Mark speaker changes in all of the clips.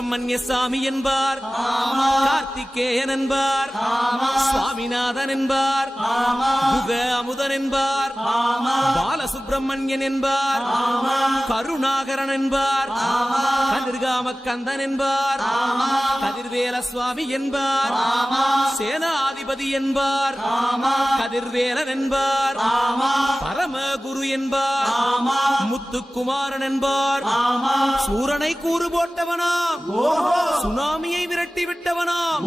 Speaker 1: சுப்பிரமணிய சாமி என்பார். கார்த்திகேயன் என்பார் சுவாமிநாதன் என்பார் முக அமுதன் என்பார் பாலசுப்பிரமணியன் என்பார் கருணாகரன் என்பார் கதிர்காம கந்தன் என்பார் கதிர்வேல சுவாமி என்பார் சேனாதிபதி என்பார் கதிர்வேலன் என்பார் பரமகுரு என்பார் முத்துக்குமாரன் என்பார் சூரனை கூறு போட்டவனாம் சுனாமியை விரட்டி விட்டவனாம்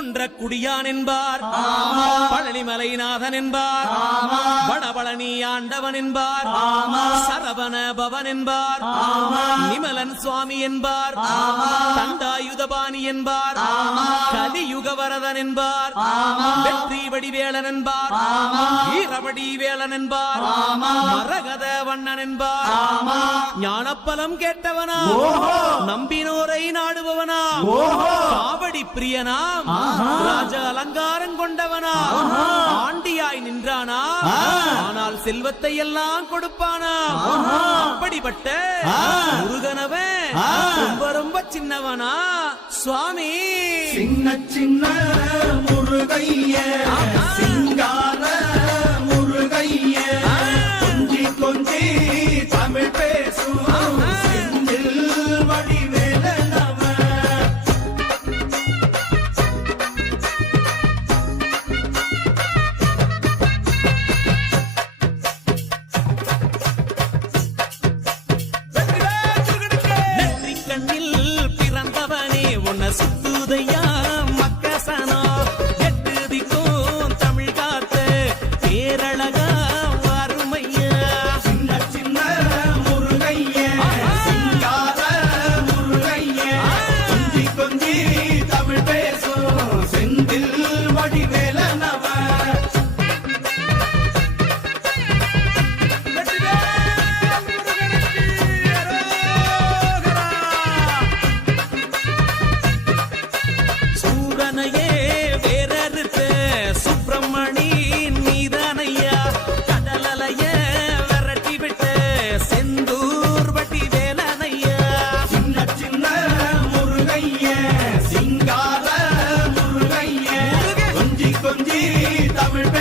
Speaker 1: குன்ற குடியான் என்பார் பழனிமலைநாதன் என்பார். வடபழனி ஆண்டவன் என்பார். சரவண பவன் என்பார். நிமலன் சுவாமி என்பார். தண்டாயுதபாணி என்பார். கலியுக வரதன் என்பார். வெற்றி வடிவேலன் என்பார். வீரவடி வேலன் என்பார். மரகத வண்ணன் என்பார். ஞானப்பலம் கேட்டவனா? நம்பினோரை நாடுபவனா? காவடி பிரியனாம் ராஜ அலங்காரம் கொண்டவனா? ஆண்டியாய் நின்றானா? ஆனால் செல்வத்தை எல்லாம் கொடுப்பானா? அப்படிப்பட்ட முருகனவன். ரொம்ப ரொம்ப சின்னவனா? சுவாமி.
Speaker 2: சின்ன சின்ன முருகைய சிங்கார கொஞ்சி கொஞ்சி தமிழ் பேசும்